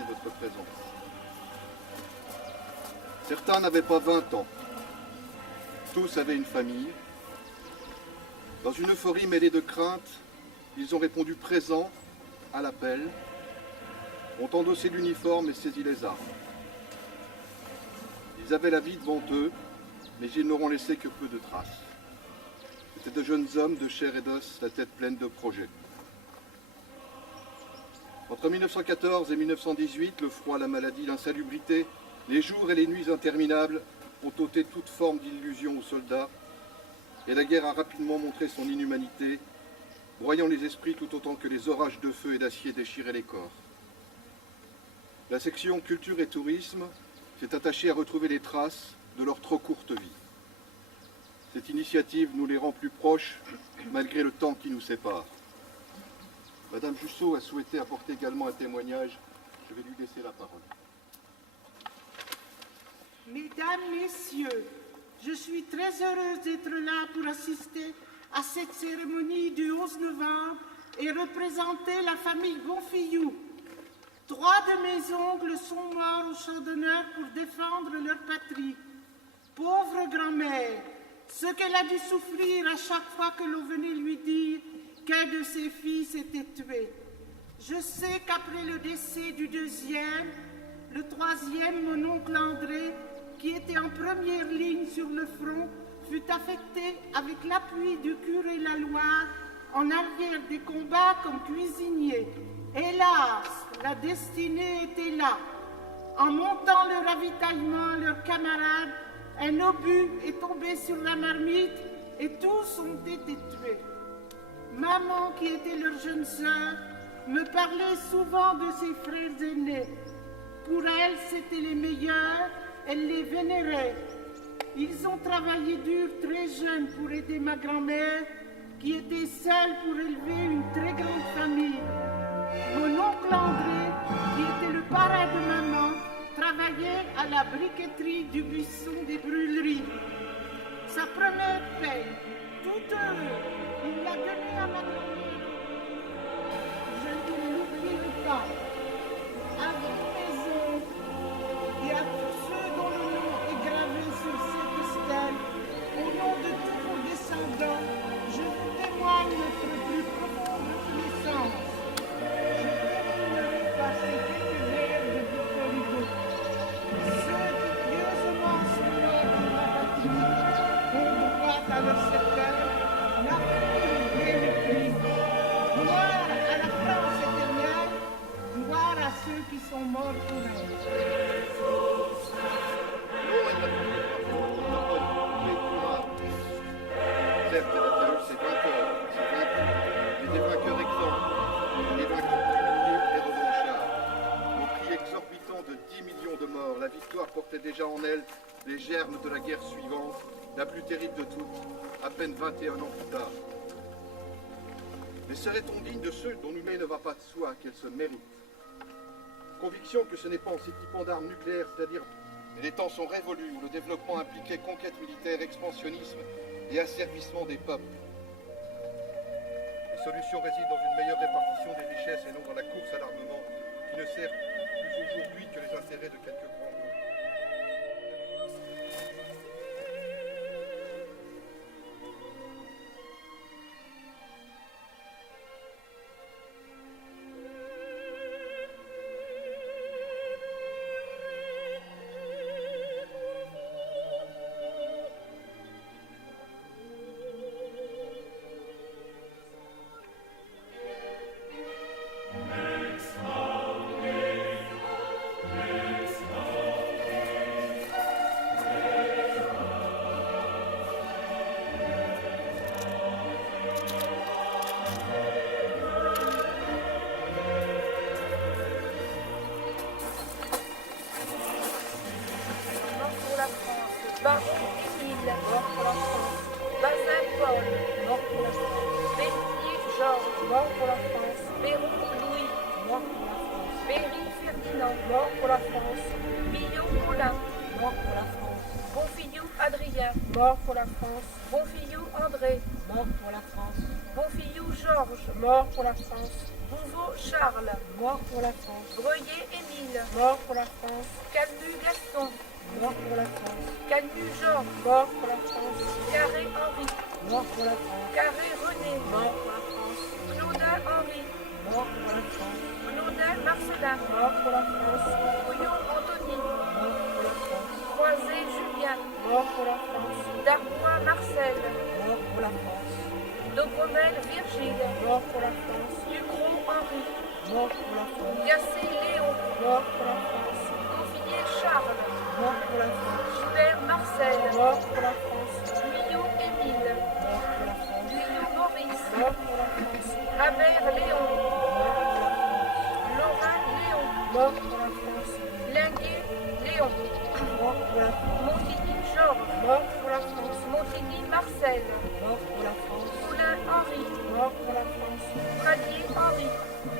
de votre présence. Certains n'avaient pas 20 ans. Tous avaient une famille. Dans une euphorie mêlée de crainte, ils ont répondu présent à l'appel, ont endossé l'uniforme et saisi les armes. Ils avaient la vie devant eux, mais ils n'auront laissé que peu de traces. C'étaient de jeunes hommes de chair et d'os, la tête pleine de projets. Entre 1914 et 1918, le froid, la maladie, l'insalubrité, les jours et les nuits interminables ont ôté toute forme d'illusion aux soldats, et la guerre a rapidement montré son inhumanité, broyant les esprits tout autant que les orages de feu et d'acier déchiraient les corps. La section Culture et Tourisme s'est attachée à retrouver les traces de leur trop courte vie. Cette initiative nous les rend plus proches, malgré le temps qui nous sépare. Madame Jussot a souhaité apporter également un témoignage. Je vais lui laisser la parole. Mesdames, Messieurs, je suis très heureuse d'être là pour assister à cette cérémonie du 11 novembre et représenter la famille Bonfillou. 3 de mes oncles sont morts au champ d'honneur pour défendre leur patrie. Pauvre grand-mère, ce qu'elle a dû souffrir à chaque fois que l'on venait lui dire qu'un de ses fils était tué. Je sais qu'après le décès du deuxième, le troisième, mon oncle André, qui était en première ligne sur le front, fut affecté avec l'appui du curé Laloire en arrière des combats comme cuisinier. Hélas, la destinée était là. En montant le ravitaillement, leurs camarades, un obus est tombé sur la marmite et tous ont été tués. Maman, qui était leur jeune sœur, me parlait souvent de ses frères aînés. Pour elle, c'étaient les meilleurs, elle les vénérait. Ils ont travaillé dur très jeunes pour aider ma grand-mère, qui était seule pour élever une très grande famille. Mon oncle André, qui était le parrain de maman, travaillait à la briqueterie du buisson des brûleries. Sa première paye, tout heureux, il l'a donnée à ma grand-mère. Je ne l'oublierai pas. À vous, mes oncles, et à tous ceux dont le nom est gravé sur cette stèle, au nom de tous vos descendants, je vous témoigne notre plus profonde reconnaissance. Je terminerai par ces quelques vers de Victor Hugo. Ceux qui pieusement sont morts pour la patrie ont droit à leur cercueil, la foule bien méprise. Gloire à la France éternelle, gloire à ceux qui sont morts pour elle. Certes, elle a eu ses vainqueurs, mais des vainqueurs exemples, des vainqueurs humiliés et revanchards. Au prix exorbitant de 10 millions de morts, la victoire portait déjà en elle les germes de la guerre suivante, la plus terrible de toutes, à peine 21 ans plus tard. Mais serait-on digne de ceux dont l'humain ne va pas de soi qu'elle se mérite? Conviction que ce n'est pas en s'équipant d'armes nucléaires, c'est-à-dire que les temps sont révolus où le développement impliquait conquête militaire, expansionnisme et asservissement des peuples. La solution réside dans une meilleure répartition des richesses et non dans la course à l'armement qui ne sert plus aujourd'hui que les intérêts de quelques grands groupes. Émile, mort pour la France. Bazin Paul, mort pour la France. Berthier Georges, mort pour la France. Perron Louis, mort pour la France. Berry Ferdinand, mort pour la France. Billot Paulin, mort pour la France. Bonfillou Adrien, mort pour la France. Bonfillou André, mort pour la France. Bonfillou Georges, mort pour la France. Bouveau Charles, mort pour la France. Breuillet Émile, mort pour la France. Calmu Gaston, mort pour la France. Calmu Georges, mort pour la France. Carré Henri, mort pour la France. Carré René, mort pour la France. Claudin Henri, mort pour la France. Claudin Marcelin, mort pour la France. Couillon Anthony, mort pour la France. Croisé Julien, mort pour la France. Darbois Marcel, mort pour la France. Dobromel Virgile, mort pour la France. Ducrot Henri, mort pour la France. Gassé Léon, mort pour la France. Gauffier Charles, mort pour la France. Gilbert Marcel, mort pour la France. Guyot Émile, mort pour la France. Guyot Maurice, mort pour la France. Habert Léon, mort pour la France. Laurent Léon, mort pour la France. Linguet Léon, mort pour la France. Montigny Georges, mort pour la France. Montigny Marcel, mort pour la France. Poulain Henri, mort pour la France. Pradier Henri,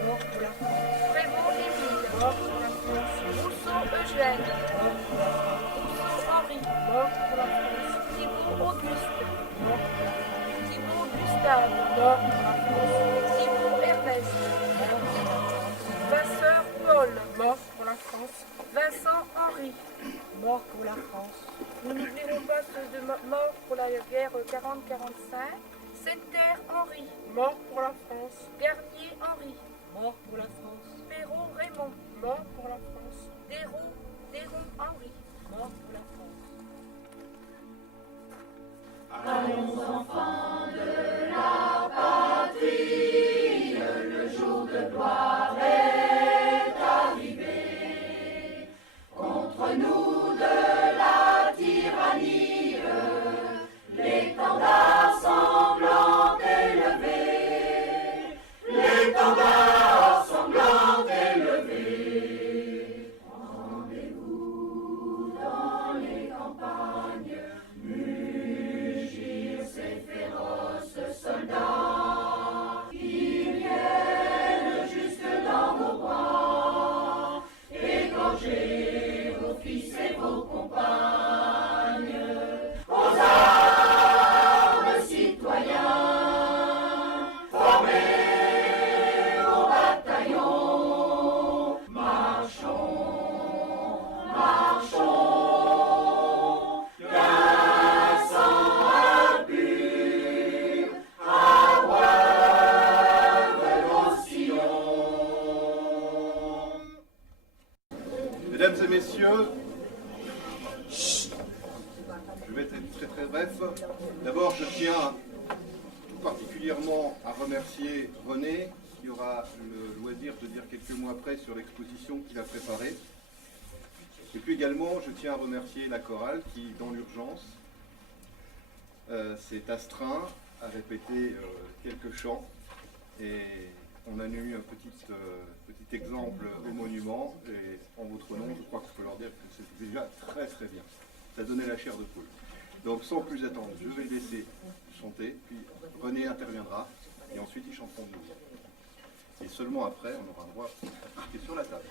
mort pour la France. Prévost Émile, mort pour la France. Rousseau Eugène, mort pour la France. Rousseau Henri, mort pour la France. Thibault Auguste, mort pour la France. Thibault Gustave, mort pour la France. Thibault Ernest, mort pour la France. Vasseur Paul, mort pour la France. Vincent Henri, mort pour la France. Nous n'oublierons pas ceux de morts pour la guerre 40-45. Senter Henri, mort pour la France. Garnier Henri, mort pour la France. Perrault Raymond, mort pour la France. Déron Henri, mort pour la France. Allons enfants de la patrie, le jour de gloire est arrivé. Contre nous de la tyrannie, l'étendard sanglant élevé. L'étendard sanglant élevé. Rendez-vous dans les campagnes, mugir ces féroces soldats. Ils viennent jusque dans vos bois, égorger vos fils et vos compagnes. Aux armes, citoyens, formés au bataillon, marchons, marchons, qu'un sang impur aboive nos sillons. Mesdames et messieurs, je vais être très très bref. D'abord, je tiens tout particulièrement à remercier René, qui aura le loisir de dire quelques mots après sur l'exposition qu'il a préparée. Et puis également, je tiens à remercier la chorale qui, dans l'urgence, s'est astreint à répéter quelques chants. Et on a eu un petit exemple au monument. Et en votre nom, je crois que je peux leur dire que c'est déjà très très bien. Ça donnait la chair de poule. Donc sans plus attendre, je vais le laisser chanter, puis René interviendra, et ensuite ils chanteront de nouveau. Et seulement après, on aura droit à ce qui est sur la table.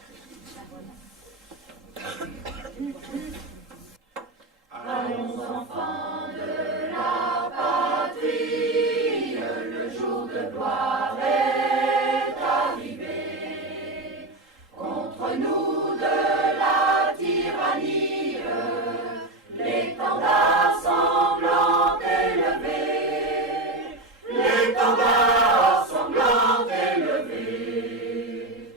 Allons enfants de la patrie, le jour de gloire est arrivé. Contre nous de la tyrannie, l'étendard sanglant élevé. L'étendard sanglant élevé.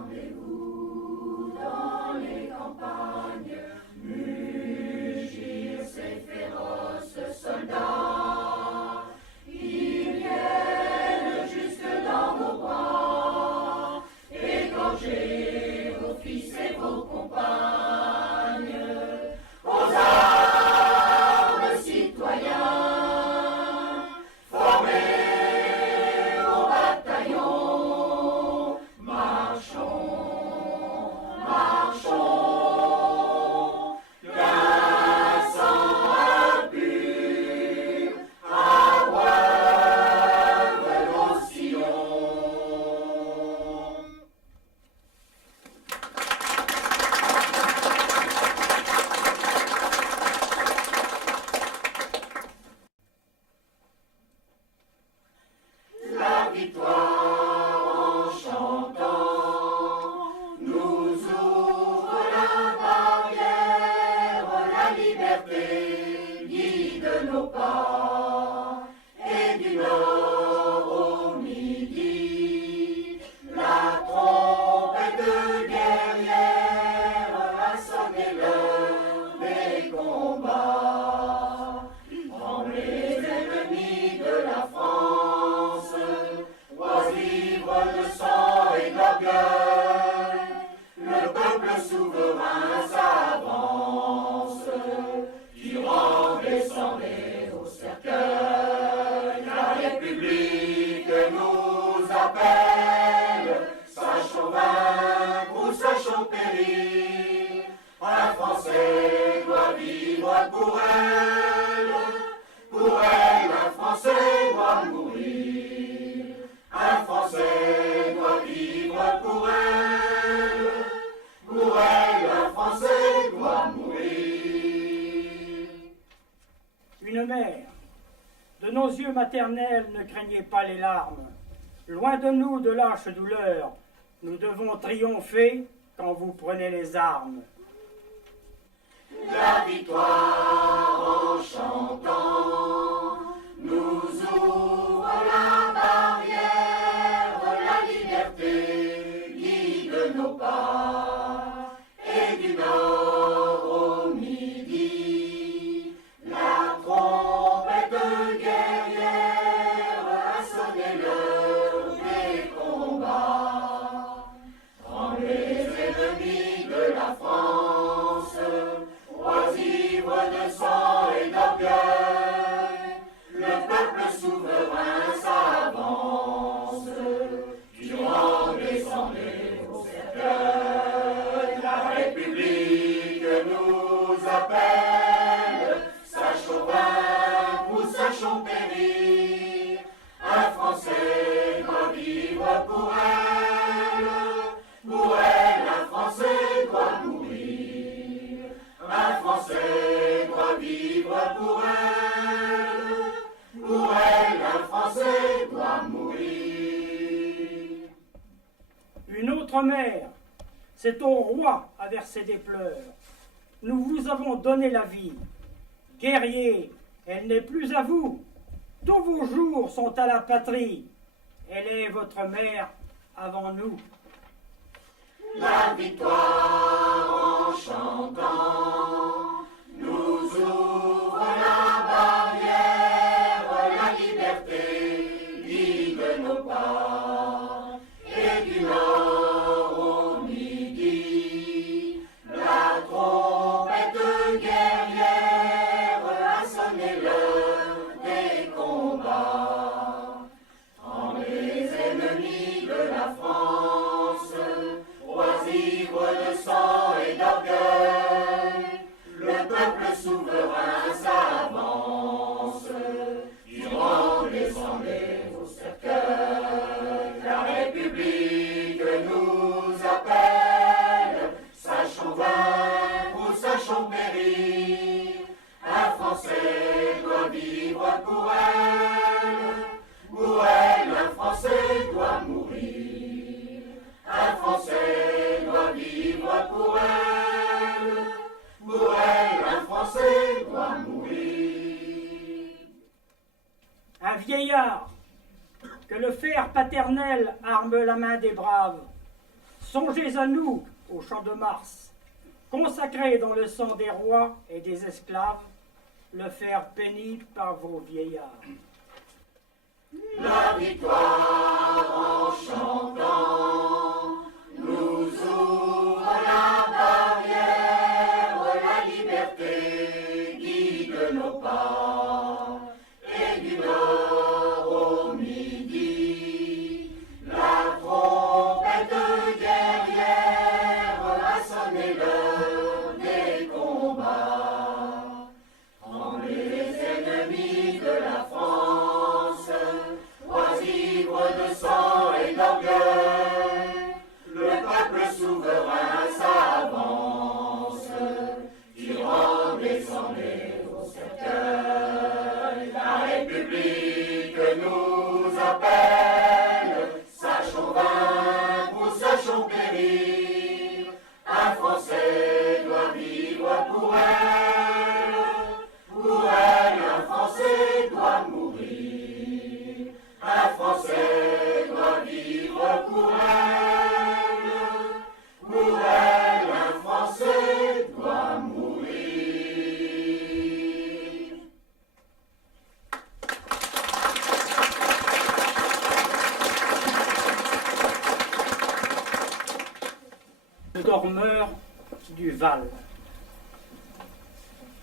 Rendez-vous dans les campagnes, mugir ces féroces soldats. Ils viennent jusque dans vos bois, égorger vos nos pas, et du nord au midi, la trompette guerrière a sonné l'heure des combats. Quand les ennemis de la France oisivres de sang et d'orgueil, le peuple souverain s'avance, durant descendait au cercueil. La République nous appelle, sachons vaincre ou sachons périr. Un Français doit vivre pour elle, un Français doit mourir. Un Français doit vivre pour elle, un Français doit mourir. Une mère, de nos yeux maternels ne craignez pas les larmes. Loin de nous de lâches douleurs, nous devons triompher quand vous prenez les armes. La victoire en chantant nous ouvre la barrière, la liberté guide nos pas, et du nord au midi, la trompette guerrière a sonné l'heure des combats. Quand les ennemis de la France, oisivres de sang et d'orgueil, le peuple souverain s'avance, durant descendait au cercueil. La République nous appelle, sachons vaincre ou sachons périr. Un Français doit vivre pour elle, un Français doit mourir. Un Français doit vivre pour elle, un Français doit mourir. Une autre mère, c'est au roi à verser des pleurs. Nous vous avons donné la vie. Guerriers, elle n'est plus à vous. Tous vos jours sont à la patrie. Elle est votre mère avant nous. La victoire en chantant nous ouvre la barrière, la liberté guide nos pas, et du nord au midi, la trompette guerrière a sonné l'heure des combats. Quand les ennemis de la France, oisivres de sang et d'orgueil, le peuple souverain s'avance, durant descendait au cercueil. La République nous appelle, sachons vaincre ou sachons périr. Un Français doit vivre pour elle, un Français doit mourir. Un Français doit vivre pour elle, un Français doit mourir. Un vieillard, que le fer paternel arme la main des braves. Songez à nous, au champ de Mars, consacrés dans le sang des rois et des esclaves, le fer béni par vos vieillards. La victoire en chantant nous ouvre la barrière, la liberté guide nos pas, et du nord au midi, la trompette guerrière a sonné l'heure des combats. Quand les ennemis de la France, oisivres de sang et d'orgueil, le peuple souverain s'avance, durant descendait au cercueil. La République nous appelle, sachons vaincre ou sachons périr. Un Français du Val.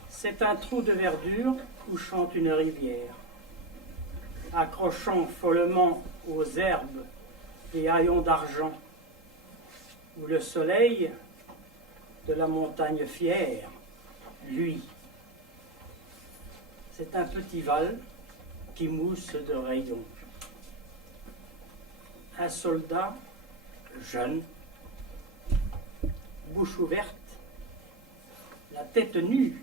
C'est un trou de verdure où chante une rivière, accrochant follement aux herbes des haillons d'argent, où le soleil de la montagne fière, lui. C'est un petit val qui mousse de rayons. Un soldat jeune, bouche ouverte, la tête nue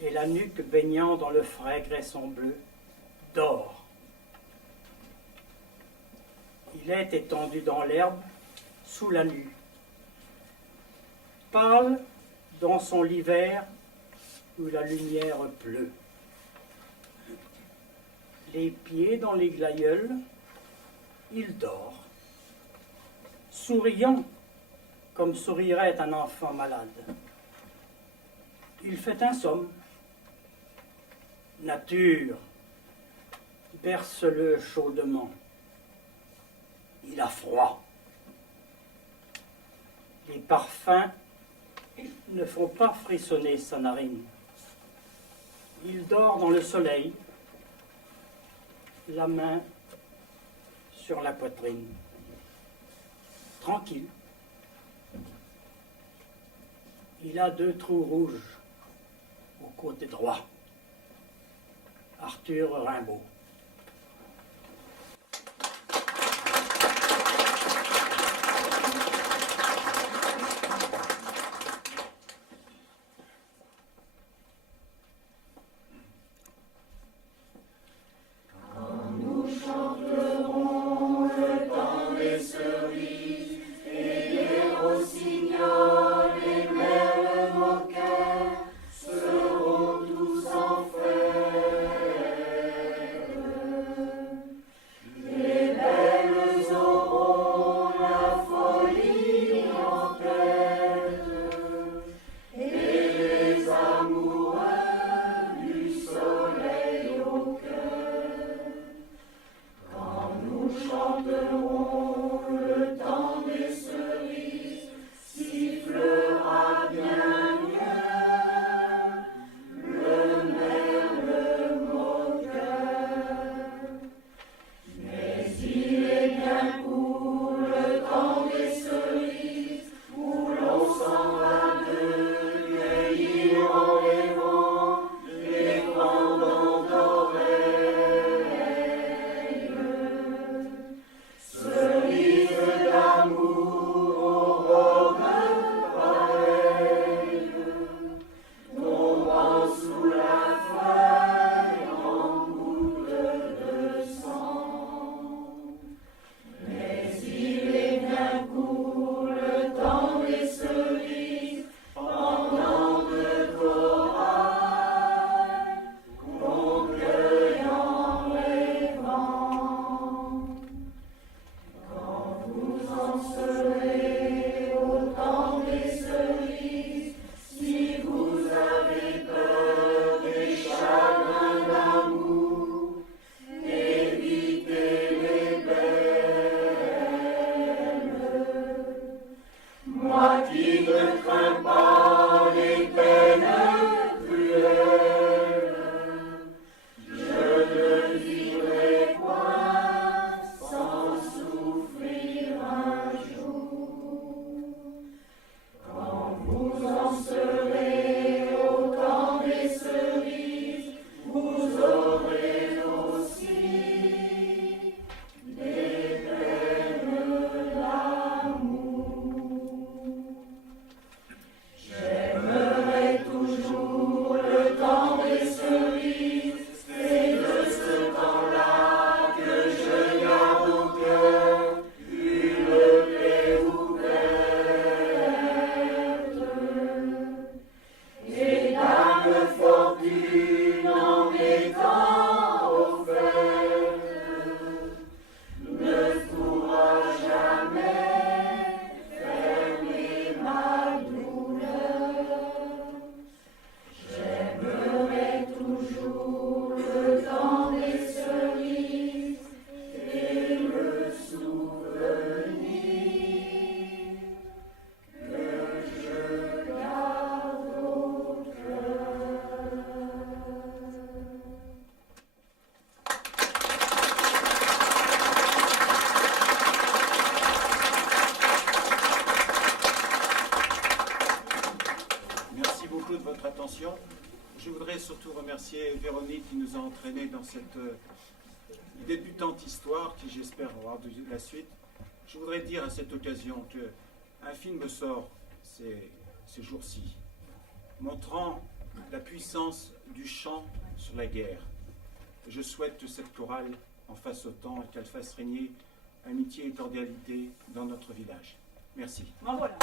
et la nuque baignant dans le frais graisson bleu, dort. Il est étendu dans l'herbe, sous la nue, pâle dans son lit vert où la lumière pleut. Les pieds dans les glaïeuls, il dort, souriant comme sourirait un enfant malade. Il fait un somme. Nature, berce-le chaudement. Il a froid. Les parfums ne font pas frissonner sa narine. Il dort dans le soleil, la main sur la poitrine. Tranquille. Il a 2 trous rouges au côté droit. Arthur Rimbaud. Je beaucoup de votre attention. Je voudrais surtout remercier Véronique qui nous a entraînés dans cette débutante histoire qui, j'espère, aura de la suite. Je voudrais dire à cette occasion qu'un film sort ces jours-ci, montrant la puissance du chant sur la guerre. Je souhaite que cette chorale en fasse autant et qu'elle fasse régner amitié et cordialité dans notre village. Merci. Ben voilà.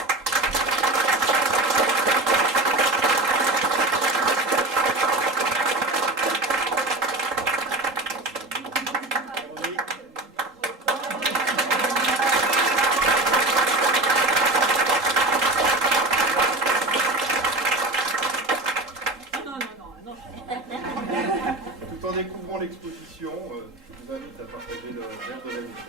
Tout en découvrant l'exposition, je vous invite à partager le verre de l'amitié.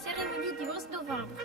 cérémonie du 11 novembre.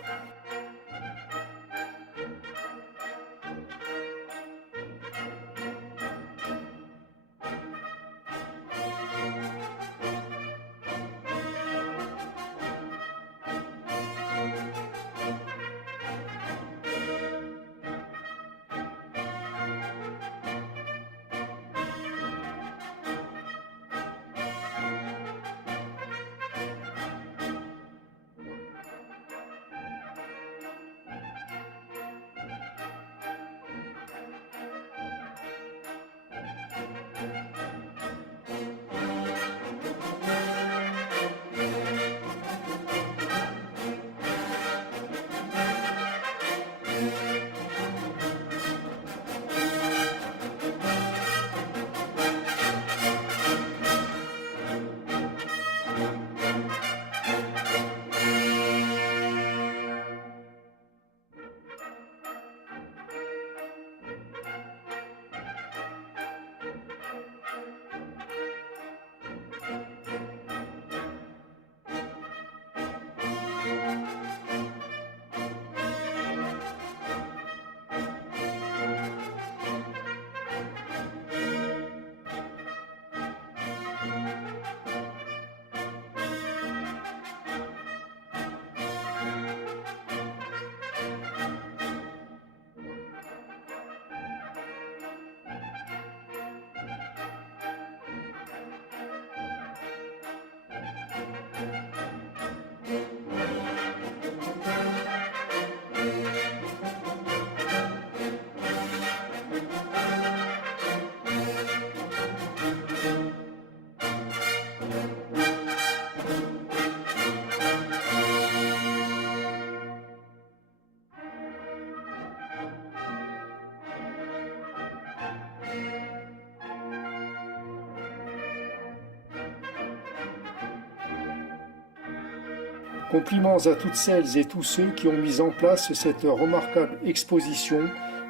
Compliments à toutes celles et tous ceux qui ont mis en place cette remarquable exposition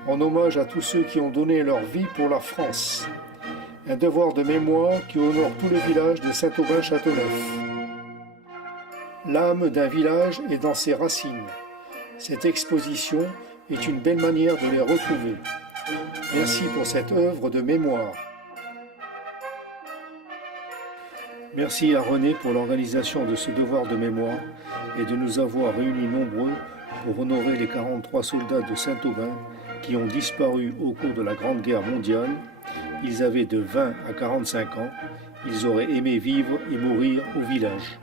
en hommage à tous ceux qui ont donné leur vie pour la France. Un devoir de mémoire qui honore tout le village de Saint-Aubin-Châteauneuf. L'âme d'un village est dans ses racines. Cette exposition est une belle manière de les retrouver. Merci pour cette œuvre de mémoire. Merci à René pour l'organisation de ce devoir de mémoire et de nous avoir réunis nombreux pour honorer les 43 soldats de Saint-Aubin qui ont disparu au cours de la Grande Guerre mondiale. Ils avaient de 20 à 45 ans. Ils auraient aimé vivre et mourir au village.